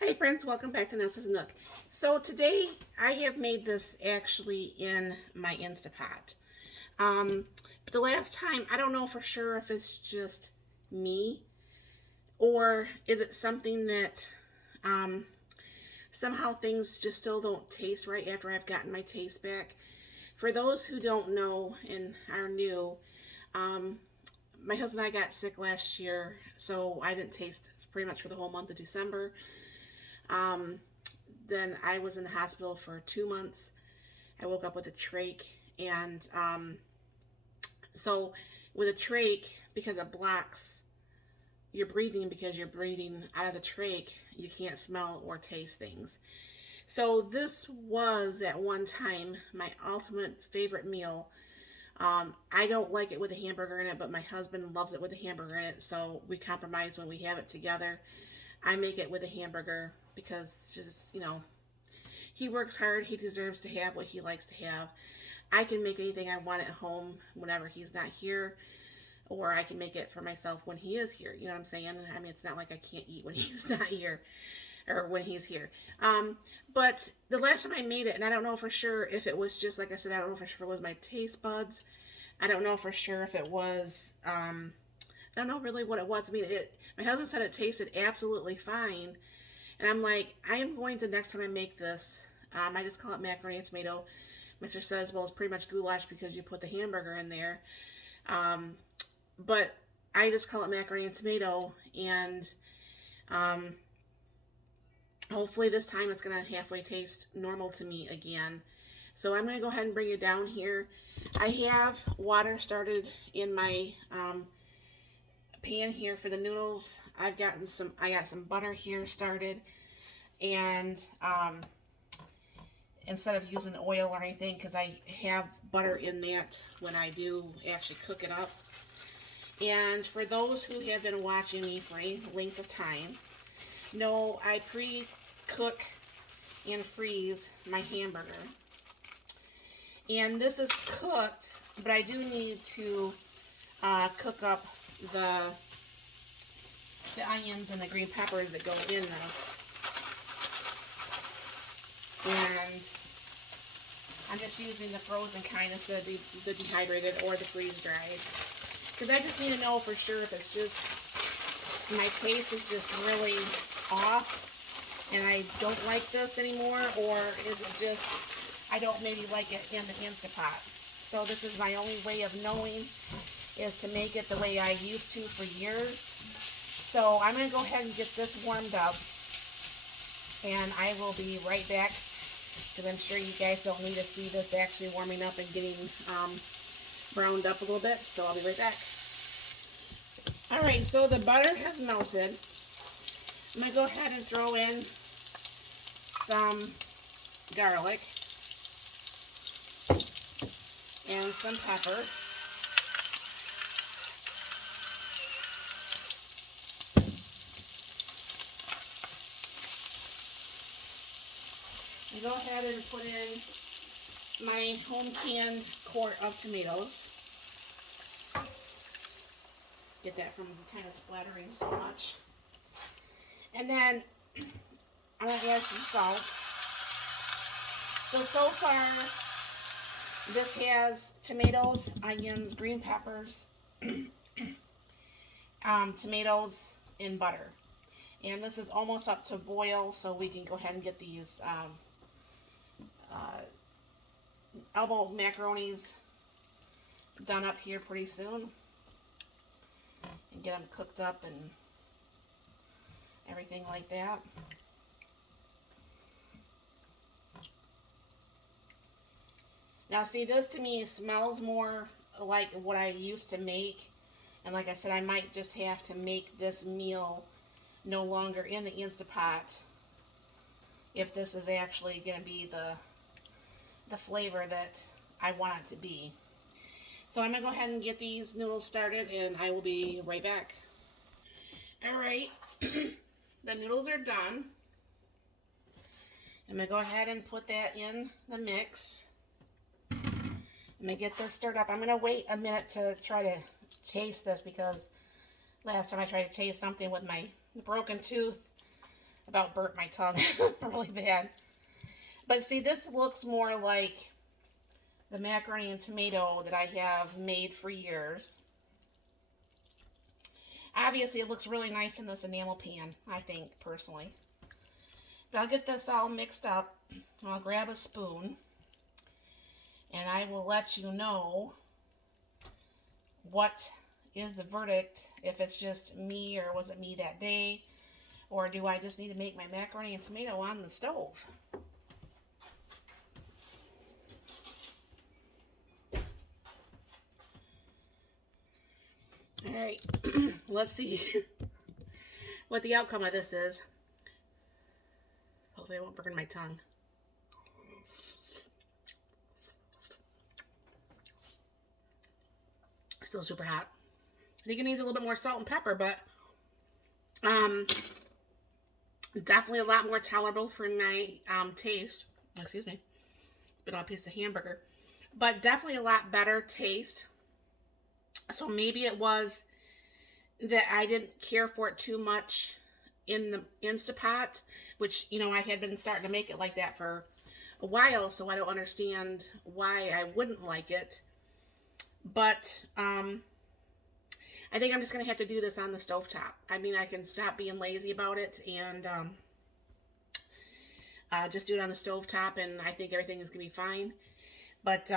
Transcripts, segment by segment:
Hi friends, welcome back to Nessa's Nook. So today I have made this actually in my Instapot. But the last time, I don't know for sure if it's just me or is it something that um, somehow things just still don't taste right after I've gotten my taste back. For those who don't know and are new, um, my husband and I got sick last year, so I didn't taste pretty much for the whole month of December. Um, then I was in the hospital for 2 months. I woke up with a trach, and so with a trach, because it blocks your breathing, because you're breathing out of the trach, you can't smell or taste things. So this was at one time my ultimate favorite meal. I don't like it with a hamburger in it, but my husband loves it with a hamburger in it, so we compromise when we have it together. I make it with a hamburger because it's just, he works hard. He deserves to have what he likes to have. I can make anything I want at home whenever he's not here, or I can make it for myself when he is here. You know what I'm saying? I mean, it's not like I can't eat when he's not here or when he's here. But the last time I made it, and I don't know for sure if it was just like I said, I don't know for sure if it was my taste buds. I don't know for sure if it was. I don't know really what it was. I mean, my husband said it tasted absolutely fine, and I'm like, I am going to next time I make this. I just call it macaroni and tomato. Mr. says, well, it's pretty much goulash because you put the hamburger in there. Um, but I just call it macaroni and tomato, and um, hopefully this time it's going to halfway taste normal to me again. So I'm going to go ahead and bring it down here. I have water started in my pan here for the noodles. I got some butter here started, and instead of using oil or anything, because I have butter in that when I do actually cook it up. And for those who have been watching me for any length of time, know I pre-cook and freeze my hamburger. And this is cooked, but I do need to cook up the onions and the green peppers that go in this. And I'm just using the frozen kind instead of the dehydrated or the freeze dried. Because I just need to know for sure if it's just, my taste is just really off and I don't like this anymore, or is it just, I don't maybe like it in the Instapot. So this is my only way of knowing, is to make it the way I used to for years. So I'm going to go ahead and get this warmed up, and I will be right back, because I'm sure you guys don't need to see this actually warming up and getting browned up a little bit. So I'll be right back. Alright, so the butter has melted. I'm going to go ahead and throw in some garlic and some pepper. And go ahead and put in my home canned quart of tomatoes. Get that from kind of splattering so much. And then I'm going to add some salt. So far, this has tomatoes, onions, green peppers, tomatoes, and butter. And this is almost up to boil, so we can go ahead and get these elbow macaronis done up here pretty soon. And get them cooked up and everything like that. Now see, this to me smells more like what I used to make. And like I said, I might just have to make this meal no longer in the Instapot if this is actually going to be the flavor that I want it to be. So I'm going to go ahead and get these noodles started, and I will be right back. Alright, the noodles are done. I'm going to go ahead and put that in the mix. I'm going to get this stirred up. I'm going to wait a minute to try to taste this, because last time I tried to taste something with my broken tooth, About burnt my tongue really bad. But see, this looks more like the macaroni and tomato that I have made for years. Obviously, it looks really nice in this enamel pan, I think, personally. But I'll get this all mixed up. I'll grab a spoon, and I will let you know what is the verdict, if it's just me or was it me that day, or do I just need to make my macaroni and tomato on the stove? All right, let's see what the outcome of this is. Hopefully I won't burn my tongue. Still super hot. I think it needs a little bit more salt and pepper, but definitely a lot more tolerable for my taste. Excuse me. Been on a piece of hamburger. But definitely a lot better taste. So maybe it was that I didn't care for it too much in the Instapot, which, you know, I had been starting to make it like that for a while, so I don't understand why I wouldn't like it. But I think I'm just going to have to do this on the stovetop. I mean, I can stop being lazy about it and just do it on the stovetop, and I think everything is going to be fine. But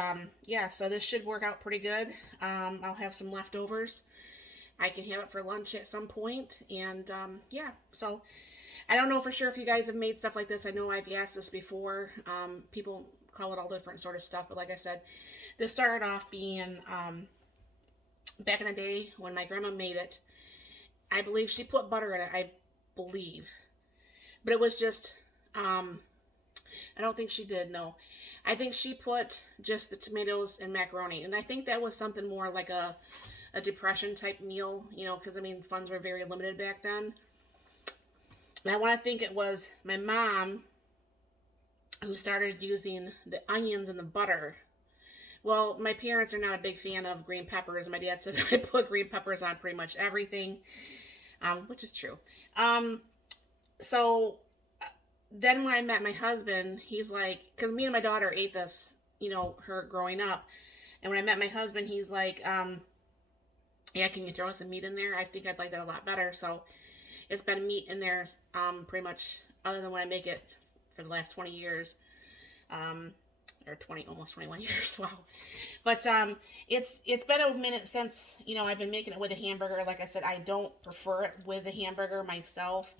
yeah, so this should work out pretty good. I'll have some leftovers. I can have it for lunch at some point. And yeah, so I don't know for sure if you guys have made stuff like this. I know I've asked this before. People call it all different sort of stuff. But like I said, this started off being back in the day when my grandma made it. I believe she put butter in it. I believe. But it was just, I don't think she did, no. I think she put just the tomatoes and macaroni. And I think that was something more like a depression type meal, you know, because I mean, funds were very limited back then. And I want to think it was my mom who started using the onions and the butter. Well, my parents are not a big fan of green peppers. My dad said I put green peppers on pretty much everything, which is true. So then when I met my husband, he's like, because me and my daughter ate this, you know, her growing up. And when I met my husband, he's like, yeah, can you throw some meat in there? I think I'd like that a lot better. So it's been meat in there pretty much, other than when I make it, for the last 20 years. Or 20, almost 21 years. Wow. But it's been a minute since, you know, I've been making it with a hamburger. Like I said, I don't prefer it with a hamburger myself.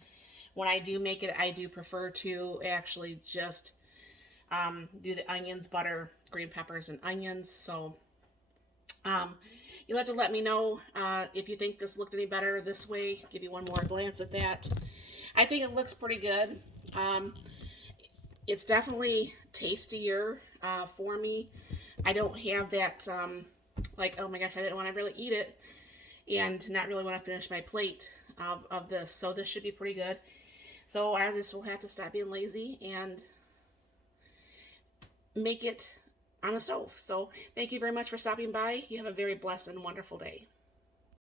When I do make it, I do prefer to actually just do the onions, butter, green peppers, and onions. So you'll have to let me know if you think this looked any better this way. Give you one more glance at that. I think it looks pretty good. It's definitely tastier for me. I don't have that, like, oh my gosh, I didn't want to really eat it and not really want to finish my plate of this. So this should be pretty good. So I just will have to stop being lazy and make it on the stove. So thank you very much for stopping by. You have a very blessed and wonderful day.